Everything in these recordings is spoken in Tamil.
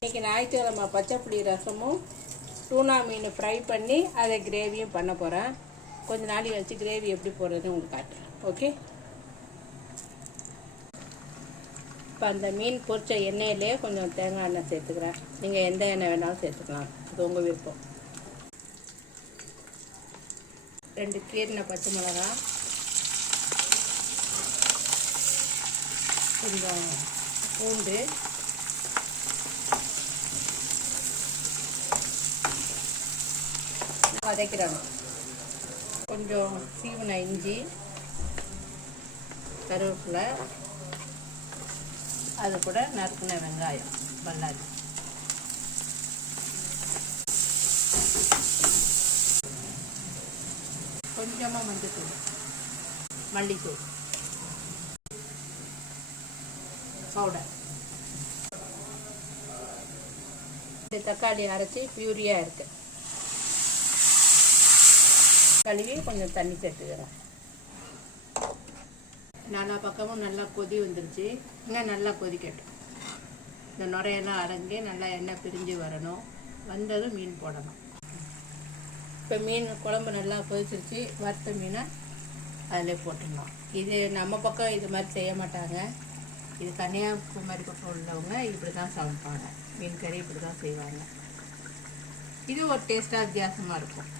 இன்றைக்கி ஞாயிற்றுக்கிழமை பச்சைப்புளி ரசமும் டூனா மீன் ஃப்ரை பண்ணி அதை கிரேவியும் பண்ண போகிறேன். கொஞ்ச நாளைக்கு வச்சு கிரேவி எப்படி போடுறதுன்னு உங்களுக்கு காட்டுறேன். ஓகே, இப்போ அந்த மீன் பொரிச்ச எண்ணெயிலே கொஞ்சம் தேங்காய் எண்ணெய் சேர்த்துக்கிறேன். நீங்கள் எந்த எண்ணெய் வேணாலும் சேர்த்துக்கலாம், அது உங்கள் விருப்பம். 2 கீரின பச்சை மிளகா, கொஞ்சம் பூண்டு, வதக்கிறாங்க. கொஞ்சம் சீவன இஞ்சி, கருவேப்பிலை, அது கூட நறுக்குன வெங்காயம் பல்லாரி, கொஞ்சமாக மஞ்சத்தூள், மல்லித்தூள் பவுடர். இந்த தக்காளி அரைச்சி பியூரியாக இருக்கு, கழுவி கொஞ்சம் தண்ணி சேர்த்துக்கிறேன். நாலா பக்கமும் நல்லா கொதி வந்துருச்சு. இன்னும் நல்லா கொதிக்கட்டும். இந்த நுரையெல்லாம் அடங்கி நல்லா எண்ணெய் பிரிஞ்சு வரணும். வந்ததும் மீன் போடணும். இப்போ மீன் குழம்பு நல்லா கொதிச்சிருச்சு. வறுத்த மீனை அதில் போட்டுடணும். இது நம்ம பக்கம் இது மாதிரி செய்ய மாட்டாங்க. இது கன்னியாகுமரி பக்கம் உள்ளவங்க இப்படி தான் சமைப்பாங்க. மீன் கறி இப்படி தான் செய்வாங்க. இது ஒரு டேஸ்ட்டாக வித்தியாசமாக இருக்கும்.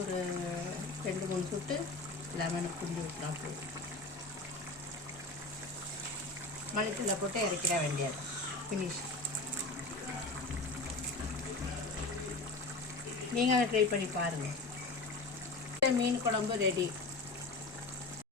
ஒரு 2-3 சொட்டு லெமனை புரிஞ்சு விட்டுலாம் போதும். மல்லித்தூளை போட்டு இறக்கிட வேண்டியது. ஃபினிஷ். நீங்கள் ட்ரை பண்ணி பாருங்கள். மீன் குழம்பு ரெடி.